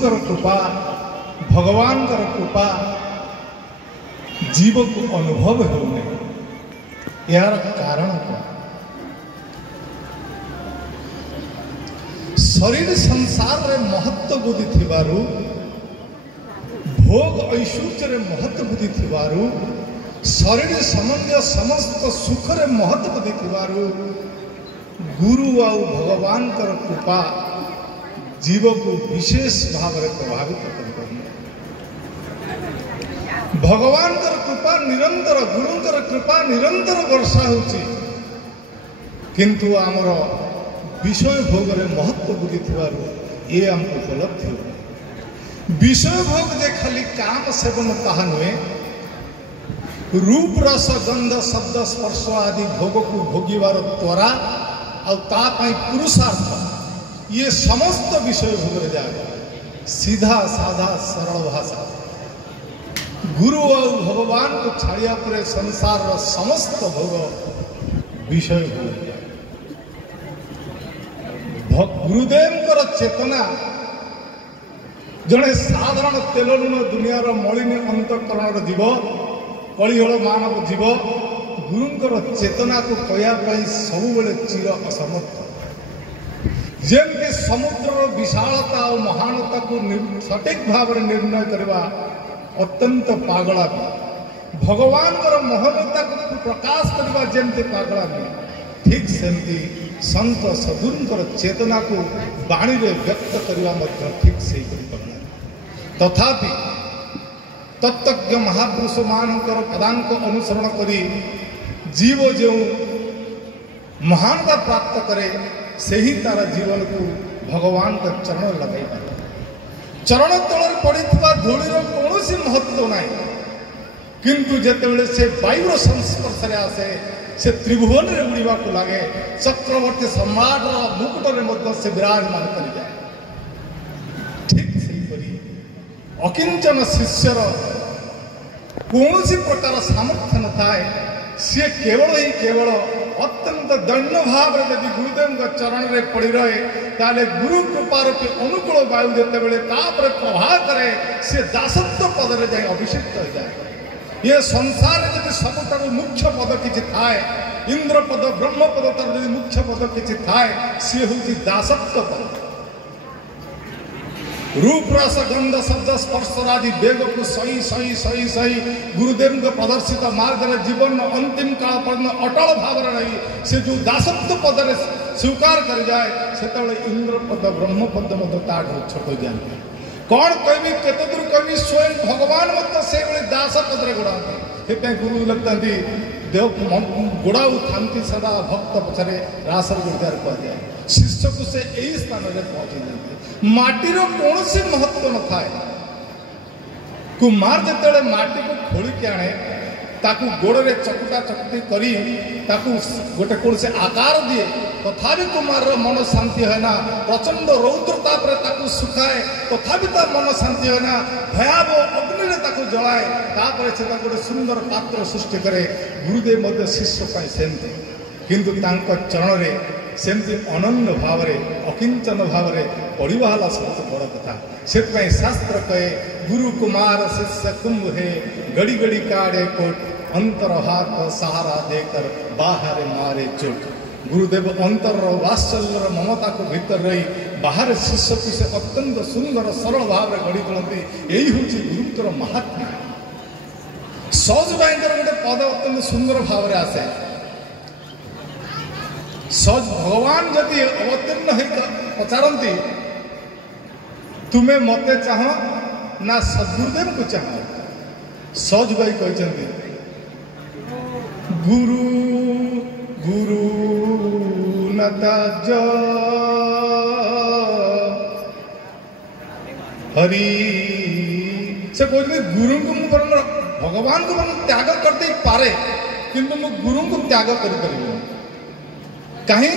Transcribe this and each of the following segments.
कृपा भगवान कृपा जीव को अनुभव होने यार कारण कौन? शरीर संसार रे महत्व बुद्धि थिबारु भोग ऐश्वर्य रे महत्व बुद्धि थिबारु शरीर संबंधी समस्त सुख रे महत्व बुद्धि थिबारु गुरु आउ भगवान कर कृपा जीव को विशेष भाव में प्रभावित कर भगवान कर कृपा निरंतर गुरु कर कृपा निरंतर वर्षा होची किंतु आमर विषय भोग रे महत्व बुद्धि थिबारु ये हमको उपलब्धि हो विषय भोग जे खाली काम सेवन ताहा नुहे रूप रस गंध शब्द स्पर्श आदि भोग को भोगिवार त्वरा और तापाई पुरुषार्थ ये समस्त विषय भोग रे जाए सीधा साधा सरल भाषा गुरु और भगवान को छाड़िया पर संसार समस्त भोग विषय भोग गुरुदेव चेतना जड़े साधारण तेल लुण दुनिया मलिन अंतकरण जीव कलिहल मानव जीव गुरुंकर चेतना को कहवाई सब चिर असमर्थ जमि समुद्र विशालता और महानता को सटीक भाव में निर्णय करवा अत्यंत पागला भी भगवान महनता को प्रकाश करवा जमती पागला भी ठीक सेमती संत सदुर चेतना को बाणी रे व्यक्त करवा ठीक से तथापि तत्त्वज्ञ महापुरुष मानकर पदांक अनुसरण करी जीव जो महानता प्राप्त करे से ही तार जीवन को भगवान का चरण लगे चरण तल पड़ी धूलिर कौन महत्व ना किंतु जिते से वायुर संस्पर्श आसे से त्रिभुवन में उड़वा को लगे चक्रवर्ती सम्राट मुकुट से विराजमान कर जाए ठीक से अकिंचन शिष्यर कौन प्रकार सामर्थ्य न थाए सी केवल ही केवल अत्यंत दैन्य भाव में यदि गुरुदेव चरण में पड़ी रहे ताले गुरु कृपा रूपी अनुकूल वायु जिते बड़े प्रभाव करे से दासत्व पद में जाए अभिषिक्त हो जाए ये संसार यदि सबुठ मुख्य पद किसी थाए इंद्र पद ब्रह्म पद तार यदि मुख्य पद किसी थाए सी हूँ दासत्व पद रूप रस गंध शब्द स्पर्श आदि वेग को सही सही सही सही गुरुदेव को प्रदर्शित मार्ग में जीवन में अंतिम काल पर्यंत अटल भाव रही से जो दासत्व पद स्वीकार कर जाए से इंद्र पद ब्रह्म पद छोट जाए कौन कहबी केत दूर कहबी स्वयं भगवान मत से दास पद गोड़ा गुरु लगता देव गोड़ाऊ था सदा भक्त पछरे रासर गुड़ार कह शिष्य को से यही स्थान में पहुंची जाते माटीर कौन सी महत्व न थाए कुमार जिते माटी को खोलिक आने ताकू गोड़े चकुटा चकुटी करी ताकू गोटे कौन से आकार दिए तथापि कुमार मन शांति है ना प्रचंड रौद्रता पर ताकू सुखाए तथापि ता मन शांति है ना भयावह अग्नि रे ताकू जलाए तापर से गोटे सुंदर पात्र सृष्टि करे गुरुदेव मध्य शिष्य पाई सेमती किंतु तांको चरण रे सेमती अनन्य भाव अकिंचन भाव पढ़ा सबसे बड़ कथा से शास्त्र कहे गुरु कुमार शिष्य कुंभ है गड़ी गड़ी काड़े कोट अंतर हाथ सहारा देकर बाहर मारे चोट गुरुदेव अंतर वात्सल्य ममता को भीतर रही बाहर शिष्य को से अत्यंत सुंदर सरल भाव गढ़ी तोड़ती यही हूँ गुरुतर महात्मा सहज भाईकर गोटे पद अत्यंत सुंदर भाव आसे सहज भगवान जदि अवतीर्ण हो पचारती तुम्हें मते चाह ना सदगुरुदेव को चाह सहज भाई कहते गुरु गुरु नताज हरि से कहते गुरु को मुझे भगवान को मैं त्याग करते पारे किंतु मु गुरु को त्याग कर कहीं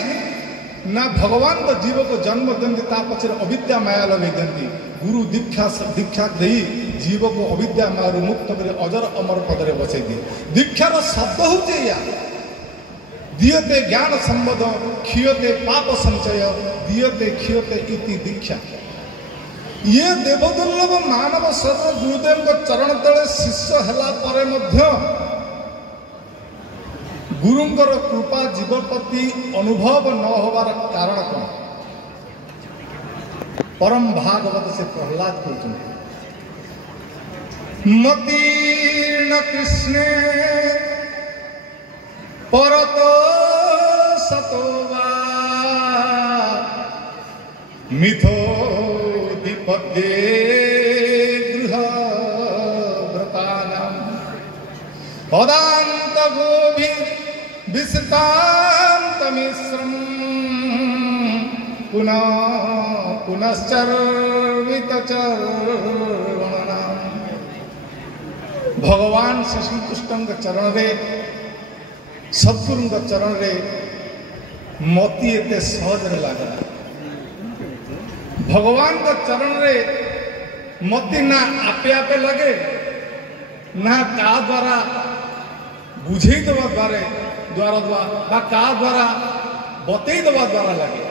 ना भगवान तो जीव को जन्म देंगे पचर अविद्या माया लगे देंगे गुरु दीक्षा दीक्षा दे जीव को अविद्या माया मुक्त कर अजर अमर पद में बसई दिए दीक्षार शब्द हूँ या दीयते ज्ञान संबद क्षीयते पाप संचय दीयते क्षीयते इति दीक्षा ये देवदुर्लभ मानव शरीर गुरुदेव चरण तले शिष्य हेला परे मध्य गुरुंकर कृपा जीव प्रति अनुभव न होवार कारण कौन? परम भागवत से प्रहलाद कहते मतीर्ण कृष्णे परतो सतो वा मिथो दीपज्ञे गृह व्रतानां पदान्त गोभि विसृतान्त मिश्रम् पुनः पुनश्चर्वित चरणनां। भगवान श्री कृष्ण चरण रे सद्गुरु चरण रे मोती एते सहज लगा। भगवान का चरण रे मोती ना आपे आपे लगे ना का द्वारा बुझे देवा द्वारा का द्वारा बतई देवा द्वारा लगे।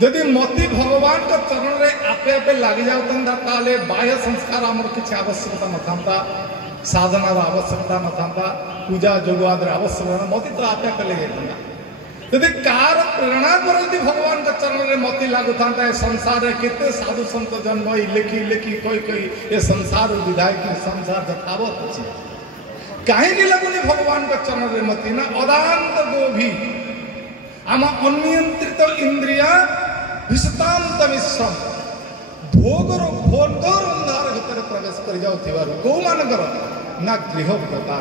यदि मोती भगवान का चरण रे आपे आपे लग जाता ताले बाह्य संस्कार आमर किसी आवश्यकता न था, साधनार आवश्यकता न था, पूजा जोगवादर आवश्यकता मोती तो आपे आपे लगे था। यदि कार प्रेरणा द्वारा यदि भगवान का चरण रे मोती लागू था संसार रे कितने साधु संत जन्म लिखी लिखी कोई कोई ये संसार विधायक संसार यथावत अच्छी कहीं लगुनि भगवान का चरण रे मोती ना अदांत गोभी आम अनियंत्रित इंद्रिया विषतांत मिश्रम भोगर भोगर अंधार भीतर प्रवेश कर जाऊ कौ मानकर ना गृह व्रता।